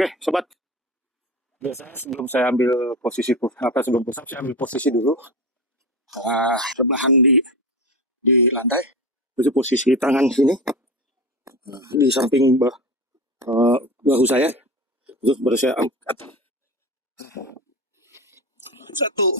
Oke, sobat. Biasanya sebelum saya ambil posisi sebelum push up saya ambil posisi dulu. Rebahan di lantai. Terus posisi tangan sini di samping bahu saya. Terus baru saya angkat. 1, 2.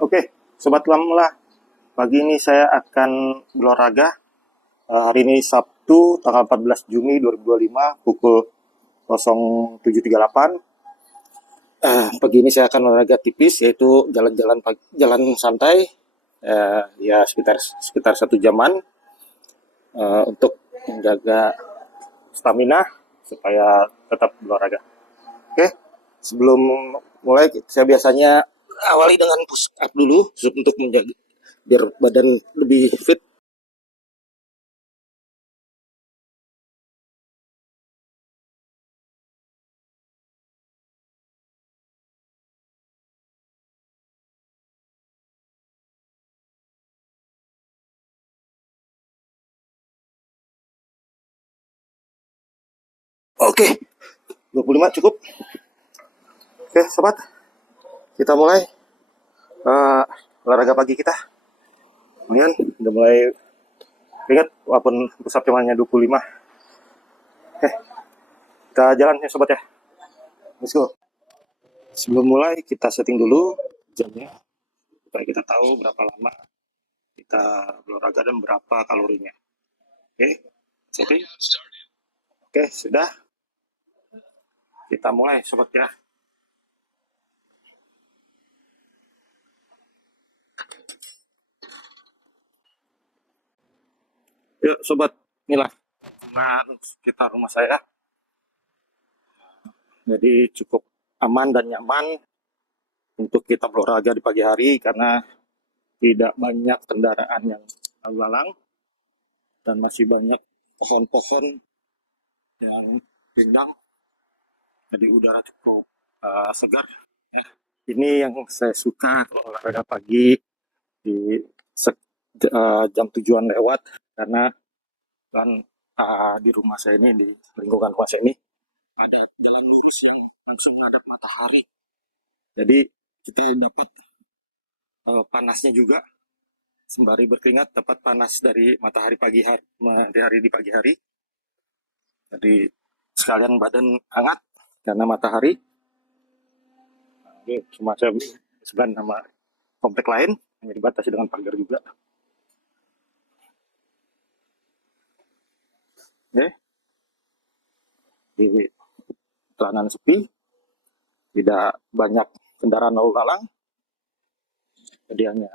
Oke, sobat Lamla. Pagi ini saya akan berolahraga. Hari ini Sabtu, tanggal 14 Juni 2025, pukul 07.38. Pagi ini saya akan olahraga tipis, yaitu jalan santai, ya sekitar 1 jaman, untuk menjaga stamina supaya tetap berolahraga. Oke, sebelum mulai saya biasanya awali dengan push up dulu untuk menjaga biar badan lebih fit. Oke, 25 cukup. Oke, sobat, kita mulai olahraga pagi kita. Kemudian udah mulai, ingat walaupun push up cuma 25. Oke, kita jalan ya sobat ya. Let's go. Sebelum mulai kita setting dulu jamnya supaya kita tahu berapa lama kita berolahraga dan berapa kalorinya. Oke, setting. Oke, sudah. Kita mulai sobat ya. Yuk sobat, inilah sekitar rumah saya. Jadi cukup aman dan nyaman untuk kita berolahraga di pagi hari karena tidak banyak kendaraan yang lalu lalang dan masih banyak pohon-pohon yang rindang. Jadi udara cukup segar ya. Ini yang saya suka olahraga pagi di jam 7-an lewat, karena kan di rumah saya ini, di lingkungan rumah saya ini ada jalan lurus yang langsung menghadap matahari. Jadi kita dapat panasnya juga sembari berkeringat, dapat panas dari matahari di pagi hari. Jadi sekalian badan hangat karena matahari. Ini semacam sebelah sama komplek lain, hanya dibatasi dengan pagar juga. Oke, di jalanan sepi, tidak banyak kendaraan lalu lalang, jadi hanya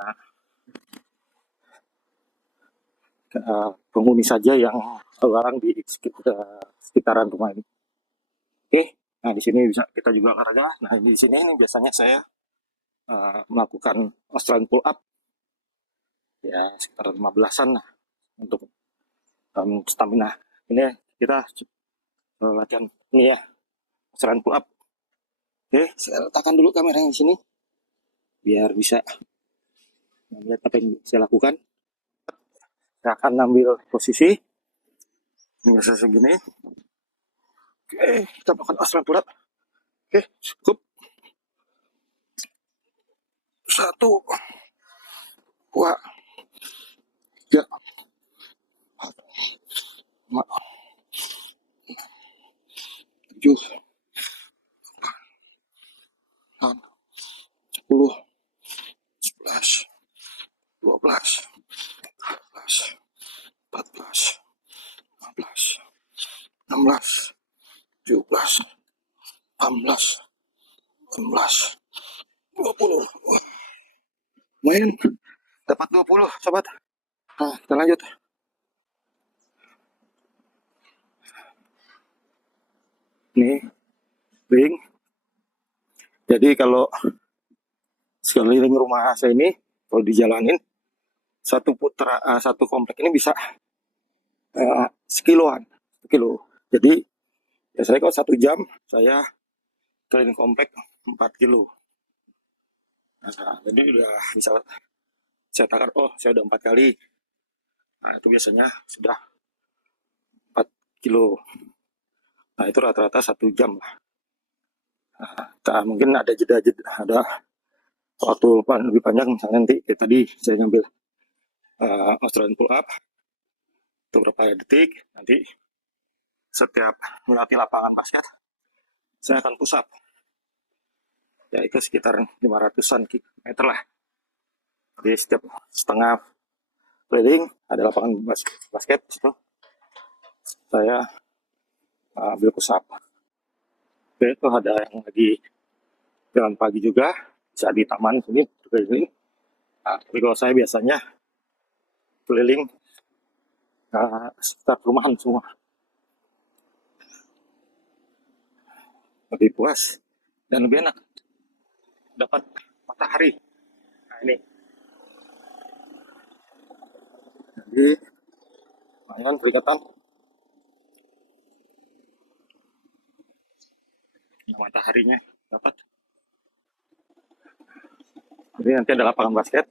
penghuni saja yang lalu lalang di sekitaran rumah ini. Oke, nah di sini bisa kita juga olahraga. Nah di sini ini biasanya saya melakukan Australian pull up ya sekitar 15-an lah untuk stamina. Ini kita latihan ini ya, Australian pull up. Oke, saya letakkan dulu kameranya di sini biar bisa melihat apa yang saya lakukan. Saya akan ambil posisi biasa segini. Oke, kita melakukan Australian pull up. Oke, cukup. 1, 2, 3, 5, 7, 8, 10, 11, 12, 13, 14, 15, 16, 17, 18, 19, 20. Lumayan, dapat 20 sobat. Nah, kita lanjut. Nih, ring. Jadi kalau sekeliling rumah saya ini, kalau dijalanin satu komplek ini bisa sekiloan, 1 kilo. Jadi ya saya kalau 1 jam saya keliling komplek 4 kilo. Nah, jadi udah bisa saya takar, oh saya udah 4 kali. Nah itu biasanya sudah 4 kilo. Nah itu rata-rata 1 jam lah. Nah, mungkin ada jeda-jeda, ada waktu lebih panjang, misalnya nanti kayak tadi saya ngambil Australian pull up itu berapa detik, nanti setiap melatih lapangan basket saya akan push up, ya itu sekitar 500-an meter lah. Jadi setiap setengah keliling ada lapangan basket, itu saya ambil push up. Oke, itu ada yang lagi jalan pagi juga, bisa di taman sini keliling. Nah, tapi kalau saya biasanya keliling sekitar perumahan semua, lebih puas dan lebih enak, dapat matahari. Nah ini, jadi lumayan peringatan mataharinya dapat. Jadi nanti ada lapangan basket.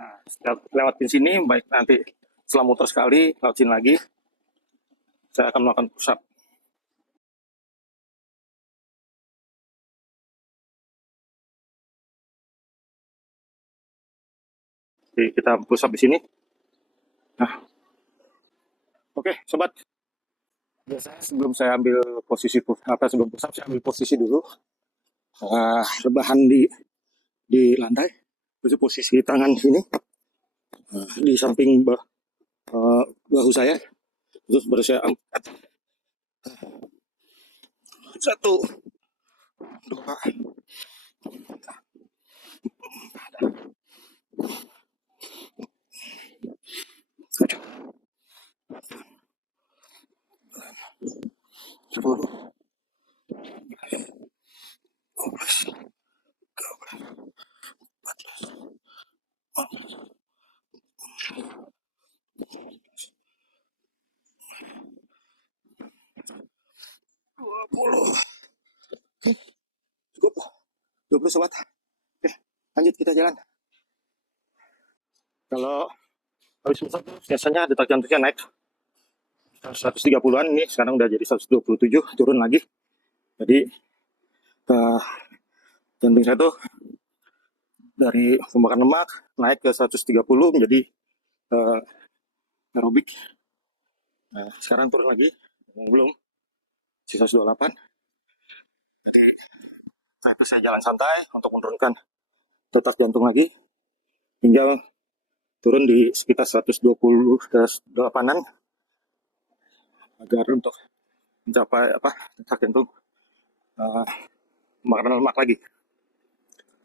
Nah, setiap lewatin sini, baik nanti setelah muter sekali, lewat sini lagi, saya akan melakukan push up. Jadi kita push up di sini. Nah, oke, sobat. Biasanya sebelum saya ambil posisi sebelum push up, saya ambil posisi dulu. Rebahan di lantai. Terus posisi tangan sini di samping bahu saya. Terus baru saya angkat. 1, 2, 10, 12, 20. Cukup. 20 sobat. Oke, lanjut kita jalan. Kalau habis push up biasanya detak jantungnya naik 130-an, ini sekarang udah jadi 127, turun lagi. Jadi jantung saya tuh dari pembakaran lemak naik ke 130 menjadi aerobik. Nah, sekarang turun lagi, belum, sisa 128. Jadi saya jalan santai untuk menurunkan detak jantung lagi hingga turun di sekitar 120 ke 8-an agar untuk mencapai detak jantung pembakaran lemak lagi.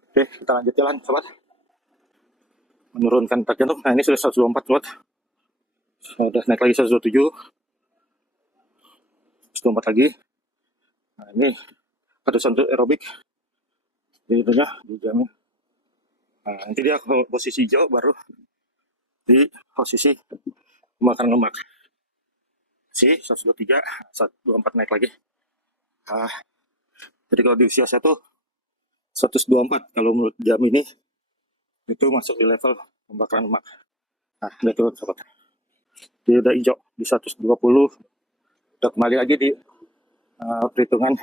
Oke, kita lanjut jalan sobat, menurunkan detak jantung. Nah ini sudah 124 sobat, sudah naik lagi 127, 124 lagi. Nah ini ada untuk aerobik di itunya dijamin. Nah nanti dia posisi hijau, baru di posisi pembakaran lemak. 123, 124 naik lagi. Jadi kalau di usia saya tuh 124, kalau menurut jam ini itu masuk di level pembakaran lemak. Nah udah turun sobat, dia udah hijau di 120, udah kembali lagi di perhitungan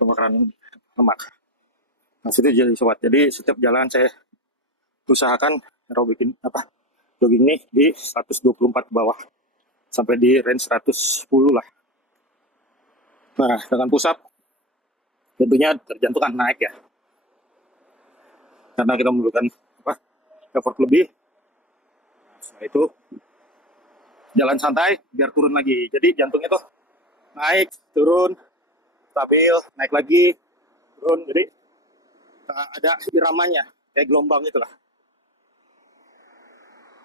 pembakaran lemak. Nah situ jadi sobat, jadi setiap jalan saya usahakan aerobikin jogging nih di 124 ke bawah sampai di range 110 lah. Nah dengan push up tentunya tergantung kan naik ya, karena kita memerlukan effort lebih. Setelah itu jalan santai biar turun lagi, jadi jantungnya tuh naik turun stabil, naik lagi turun, jadi ada iramanya kayak gelombang itulah.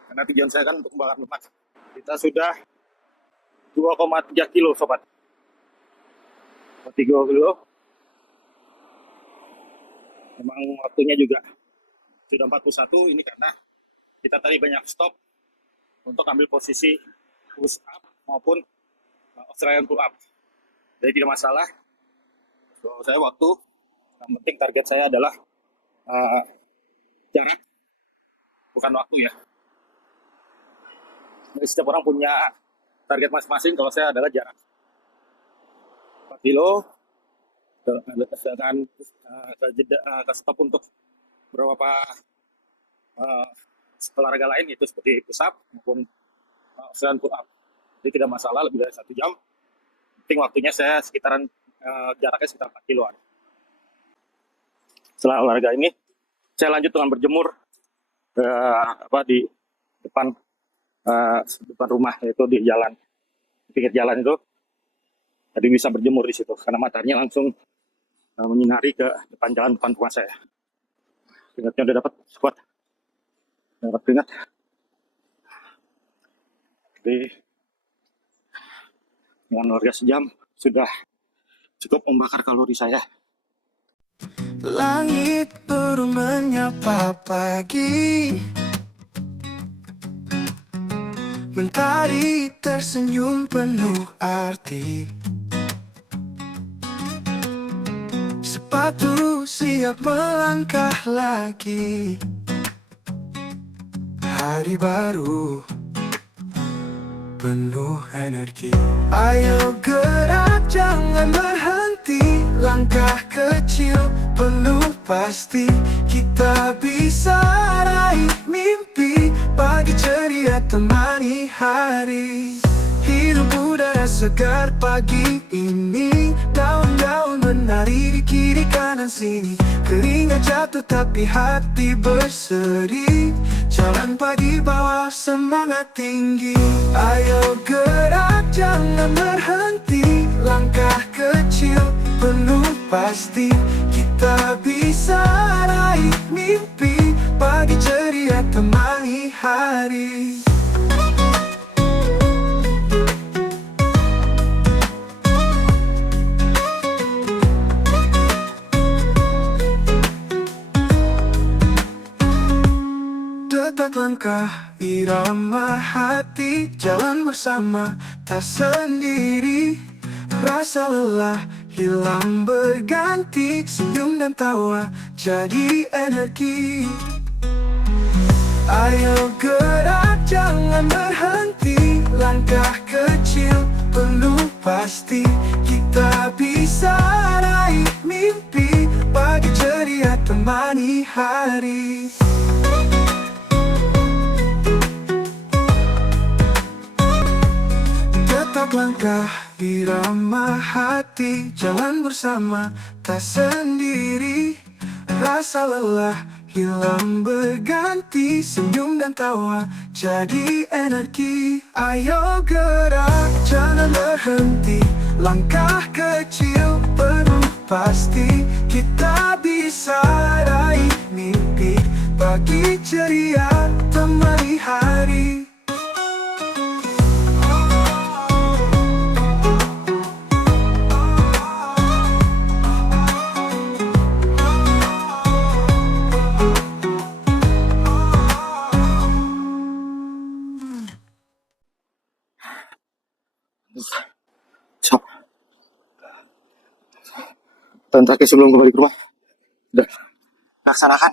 Karena tujuan saya kan untuk membakar lemak. Kita sudah 2,3 kilo sobat, 3 kilo. Memang waktunya juga sudah 41 ini karena kita tadi banyak stop untuk ambil posisi push up maupun Australian pull up. Jadi tidak masalah. So, saya waktu Yang penting target saya adalah uh, jarak, bukan waktu ya. Jadi setiap orang punya target masing-masing. Kalau saya adalah jarak 4 kilo dengan ke stop untuk beberapa olahraga lain, itu seperti push up maupun selain pull up. Jadi tidak masalah lebih dari 1 jam. Penting waktunya saya sekitaran jaraknya sekitar 4 kiloan. Setelah olahraga ini, saya lanjut dengan berjemur di depan rumah, yaitu di jalan, di pinggir jalan itu. Jadi bisa berjemur di situ karena mataharinya langsung menyinari ke depan jalan depan rumah saya. Keringatnya udah dapat squat, dapat keringat. Jadi dengan olahraga sejam sudah cukup membakar kalori saya. Langit baru menyapa pagi, mentari tersenyum penuh arti. Sepatu siap melangkah lagi, hari baru penuh energi. Ayo gerak jangan berhenti, langkah kecil penuh pasti. Kita bisa raih mimpi, pagi ceria temani hari. Hidup udara segar pagi ini, daun-daun menari di kiri kanan sini. Keringat jatuh tapi hati berseri, jalan pagi bawa semangat tinggi. Ayo gerak jangan berhenti, langkah kecil penuh pasti. Kita bisa raih mimpi, pagi ceria temani hari. Detak langkah, irama hati, jalan bersama, tak sendiri. Rasa lelah hilang berganti, senyum dan tawa jadi energi. Ayo gerak jangan berhenti, langkah kecil penuh pasti. Kita bisa raih mimpi, pagi ceria temani hari. Detak langkah, irama hati, jalan bersama, tak sendiri. Rasa lelah hilang berganti, senyum dan tawa jadi energi. Ayo gerak jangan berhenti, langkah kecil penuh pasti. Kita bisa raih mimpi, pagi ceria temani hari. Dan terakhir sebelum kembali ke rumah, udah laksanakan.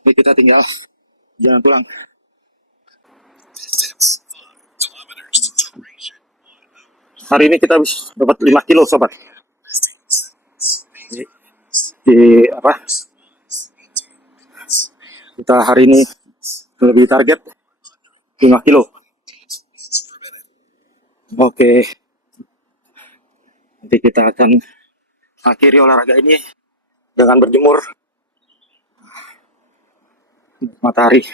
Jadi kita tinggal jalan pulang. Hari ini kita habis dapat 5 kilo sobat. Kita hari ini lebih target 5 kilo. Oke. Nanti kita akan akhiri olahraga ini dengan berjemur matahari.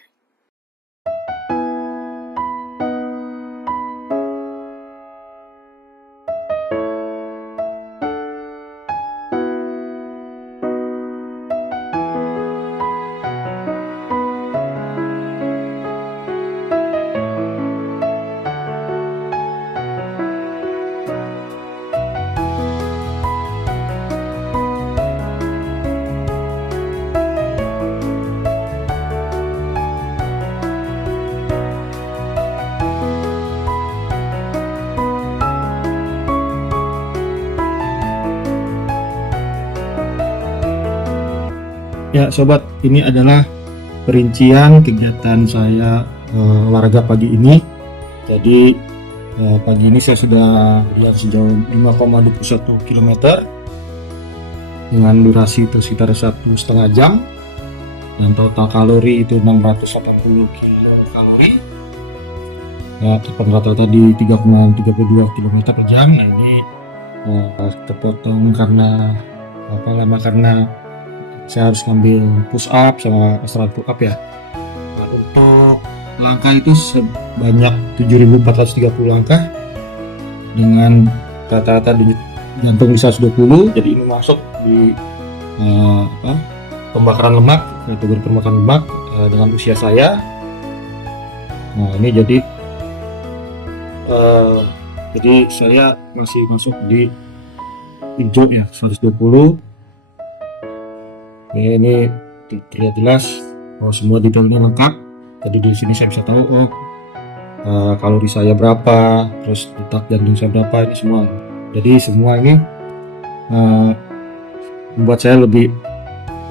Ya sobat, ini adalah perincian kegiatan saya olahraga pagi ini. Jadi pagi ini saya sudah berjalan sejauh 5,21 km dengan durasi itu sekitar 1,5 jam, dan total kalori itu 680 kilokalori. Ya, rata-rata di 3,32 km per jam. Nah, ini terpotong karena karena saya harus ngambil push up sama Australian pull up ya. Nah, untuk langkah itu sebanyak 7.430 langkah dengan rata-rata denyut jantung di 120. Jadi ini masuk di pembakaran lemak, kategori pembakaran lemak dengan usia saya. Nah, ini jadi saya masih masuk di hijau ya, 120. Ini terlihat jelas semua detailnya lengkap. Jadi di sini saya bisa tahu kalori saya berapa, terus detak jantung saya berapa, ini semua. Jadi semua ini membuat saya lebih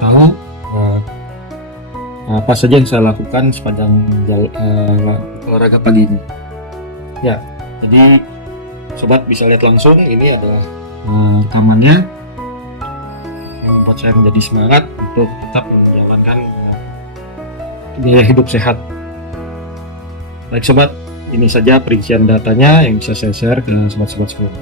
tahu apa saja yang saya lakukan sepanjang olahraga pagi ini. Ya, jadi sobat bisa lihat langsung, ini adalah rekamannya yang membuat saya menjadi semangat untuk tetap menjalankan gaya hidup sehat. Baik sobat, ini saja perincian datanya yang bisa saya share ke sobat-sobat semua.